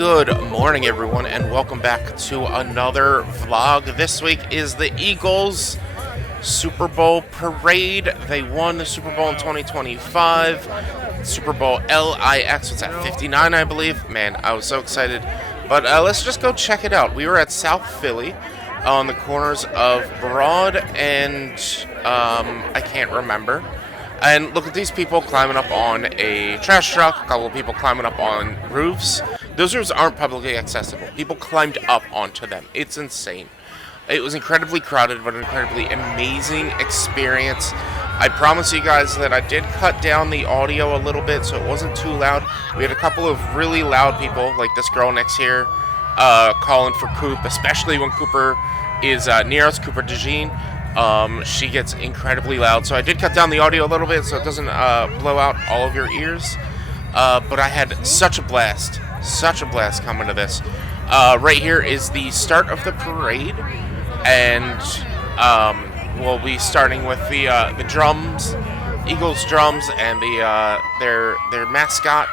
Good morning, everyone, and welcome back to another vlog. This week is the Eagles Super Bowl parade. They won the Super Bowl in 2025. Super Bowl LIX was at 59, I believe. Man, I was so excited. But let's just go check it out. We were at South Philly on the corners of Broad and I can't remember. And look at these people climbing up on a trash truck, a couple of people climbing up on roofs. Those roofs aren't publicly accessible. People climbed up onto them. It's insane. It was incredibly crowded, but an incredibly amazing experience. I promise you guys that I did cut down the audio a little bit so it wasn't too loud. We had a couple of really loud people, like this girl next here, calling for Coop, especially when Cooper is near us, Cooper DeJean. She gets incredibly loud, so I did cut down the audio a little bit so it doesn't blow out all of your ears. But I had such a blast coming to this. Right here is the start of the parade, and we'll be starting with the drums, Eagles drums, and their mascot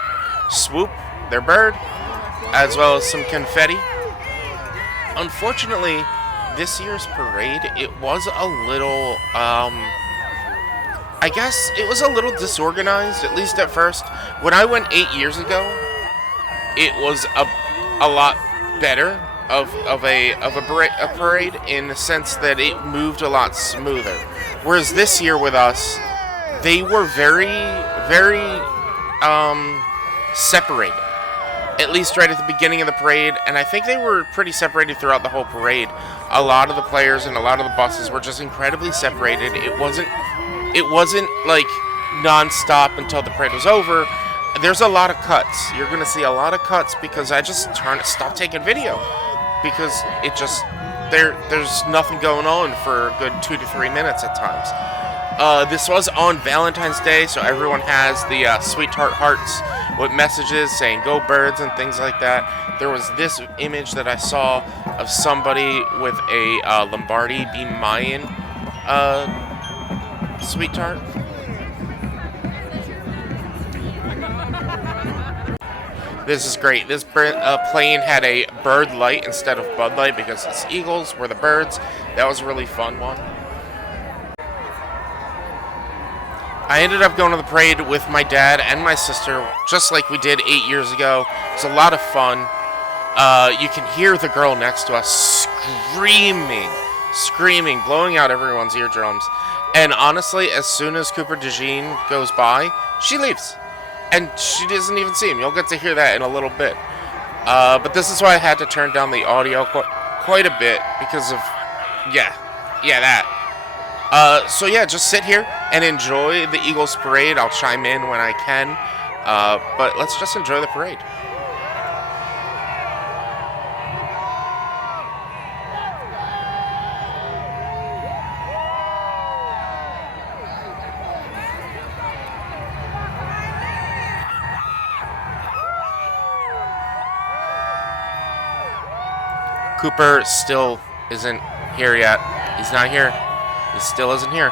Swoop, their bird, as well as some confetti. Unfortunately, this year's parade, it was a little, I guess it was a little disorganized, at least at first. When I went 8 years ago, it was a lot better of a parade in the sense that it moved a lot smoother. Whereas this year with us, they were very separated. At least right at the beginning of the parade, and I think they were pretty separated throughout the whole parade. A lot of the players and a lot of the buses were just incredibly separated. It wasn't like non-stop until the parade was over. There's a lot of cuts. You're gonna see a lot of cuts because I just stopped taking video because it just there's nothing going on for a good 2 to 3 minutes at times. This was on Valentine's Day, so everyone has the sweetheart hearts with messages saying "Go Birds" and things like that. There was this image that I saw of somebody with a Lombardi Be Mayan sweetheart. This is great. This plane had a bird light instead of Bud Light because it's Eagles, we're the birds. That was a really fun one. I ended up going to the parade with my dad and my sister, just like we did 8 years ago. It's a lot of fun. You can hear the girl next to us screaming, blowing out everyone's eardrums. And honestly, as soon as Cooper DeJean goes by, she leaves. And she doesn't even see him. You'll get to hear that in a little bit. But this is why I had to turn down the audio quite a bit because of, that. So yeah, just sit here and enjoy the Eagles parade. I'll chime in when I can, but let's just enjoy the parade. Cooper still isn't here yet. He's not here. He still isn't here.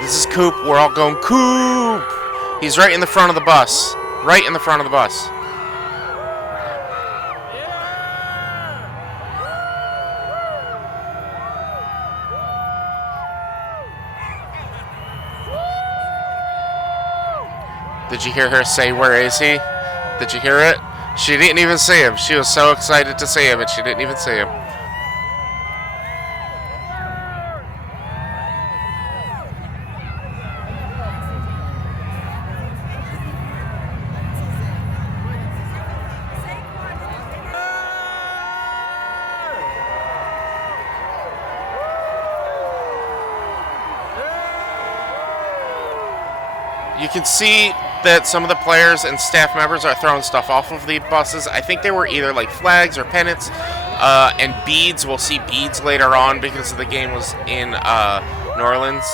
This is Coop. We're all going, Coop! He's right in the front of the bus. Right in the front of the bus. Did you hear her say, "Where is he"? Did you hear it? She didn't even see him. She was so excited to see him, and she didn't even see him. You can see that some of the players and staff members are throwing stuff off of the buses. I think they were either like flags or pennants and beads. We'll see beads later on because the game was in New Orleans,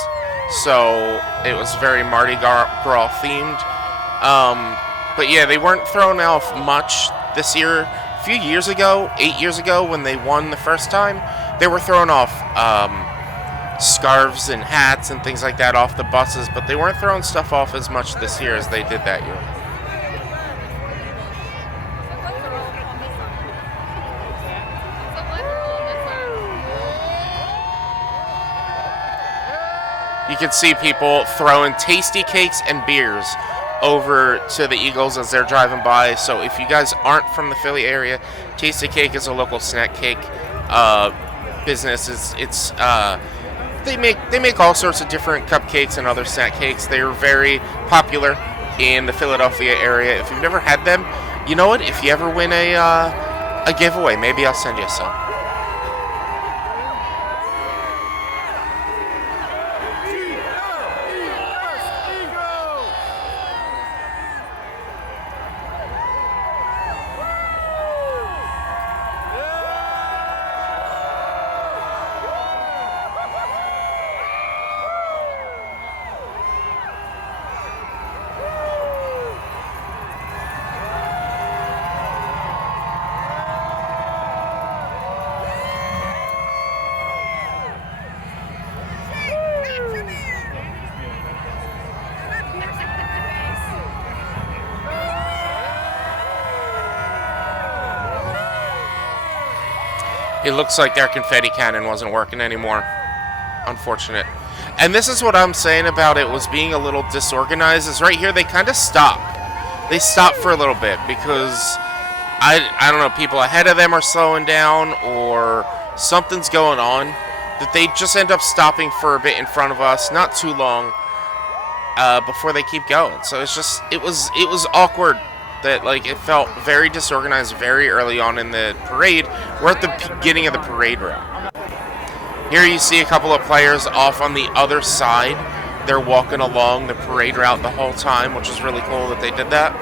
so it was very Mardi Gras themed. But yeah, they weren't thrown off much this year. A few years ago, 8 years ago, when they won the first time, they were throwing off scarves and hats and things like that off the buses, but they weren't throwing stuff off as much this year as they did that year. You can see people throwing tasty cakes and beers over to the Eagles as they're driving by. So if you guys aren't from the Philly area, Tasty Cake is a local snack cake business. They make all sorts of different cupcakes and other snack cakes. They are very popular in the Philadelphia area. If you've never had them, you know what? If you ever win a giveaway, maybe I'll send you some. It looks like their confetti cannon wasn't working anymore. Unfortunate. And this is what I'm saying about it was being a little disorganized, is right here they kind of stop. They stop for a little bit because I don't know, people ahead of them are slowing down or something's going on, that they just end up stopping for a bit in front of us, not too long, before they keep going. So it's just, it was awkward. That like it felt very disorganized very early on in the parade. We're at the beginning of the parade route. Here you see a couple of players off on the other side. They're walking along the parade route the whole time, which is really cool that they did that.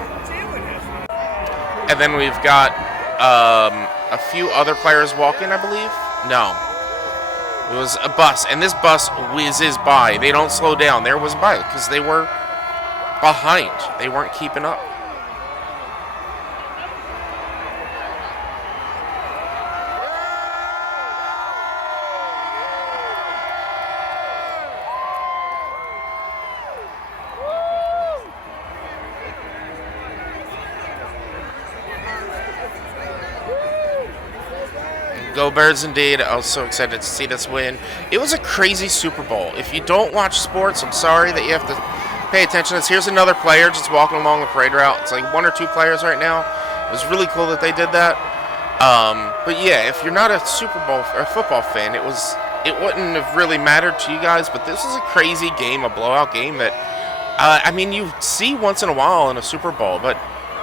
And then we've got a few other players walking, I believe. No. It was a bus, and this bus whizzes by. They don't slow down. There was by because they were behind. They weren't keeping up. Go Birds indeed. I was so excited to see this win. It was a crazy Super Bowl. If you don't watch sports, I'm sorry that you have to pay attention to this. Here's another player just walking along the parade route. It's like one or two players right now. It was really cool that they did that. But yeah, if you're not a Super Bowl or football fan, it wouldn't have really mattered to you guys. But this is a crazy game, a blowout game that I mean you see once in a while in a Super Bowl. But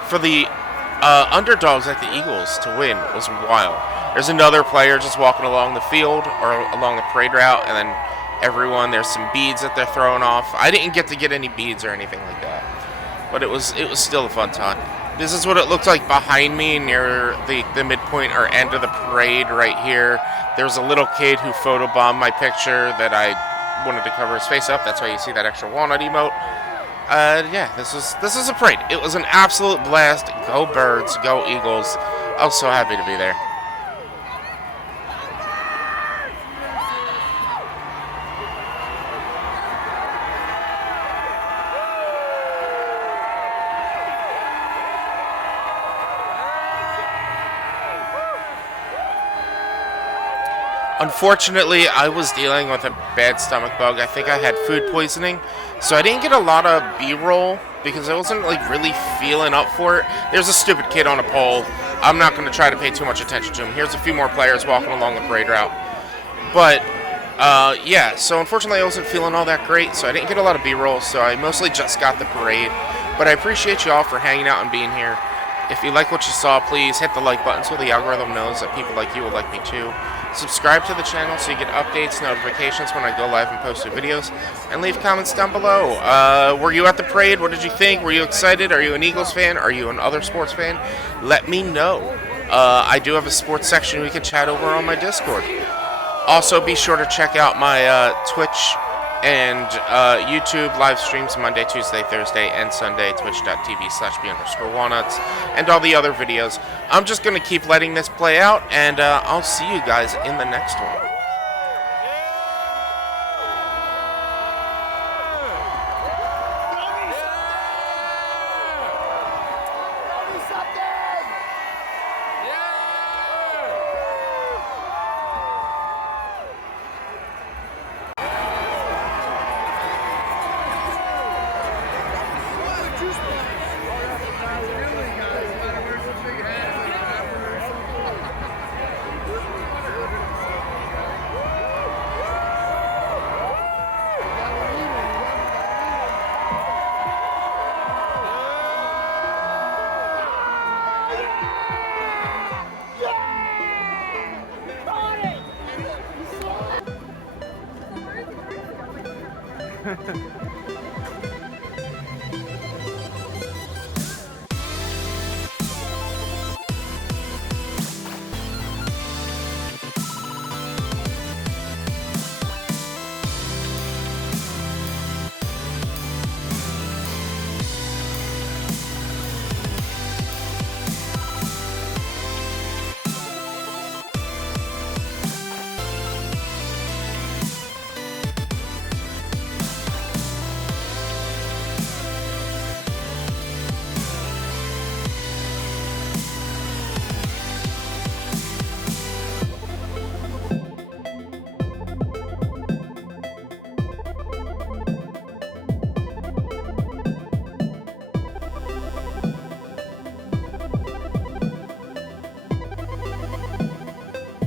for the underdogs like the Eagles to win was wild. There's another player just walking along the field or along the parade route, and then everyone, there's some beads that they're throwing off. I didn't get to get any beads or anything like that, but it was still a fun time. This is what it looked like behind me near the midpoint or end of the parade right here. There's a little kid who photobombed my picture that I wanted to cover his face up. That's why you see that extra walnut emote. Yeah, this is a parade. It was an absolute blast. Go Birds, go Eagles. I was so happy to be there. Unfortunately, I was dealing with a bad stomach bug. I think I had food poisoning, so I didn't get a lot of B-roll because I wasn't like really feeling up for it. There's a stupid kid on a pole. I'm not going to try to pay too much attention to him. Here's a few more players walking along the parade route. But, yeah, so unfortunately I wasn't feeling all that great, so I didn't get a lot of B-roll, so I mostly just got the parade. But I appreciate you all for hanging out and being here. If you like what you saw, please hit the like button so the algorithm knows that people like you will like me too. Subscribe to the channel so you get updates, notifications when I go live and post new videos, and leave comments down below. Were you at the parade? What did you think? Were you excited? Are you an Eagles fan? Are you an other sports fan? Let me know. I do have a sports section we can chat over on my Discord. Also, be sure to check out my Twitch and YouTube live streams Monday, Tuesday, Thursday, and Sunday, twitch.tv/b_walnuts, and all the other videos. I'm just going to keep letting this play out, and I'll see you guys in the next one.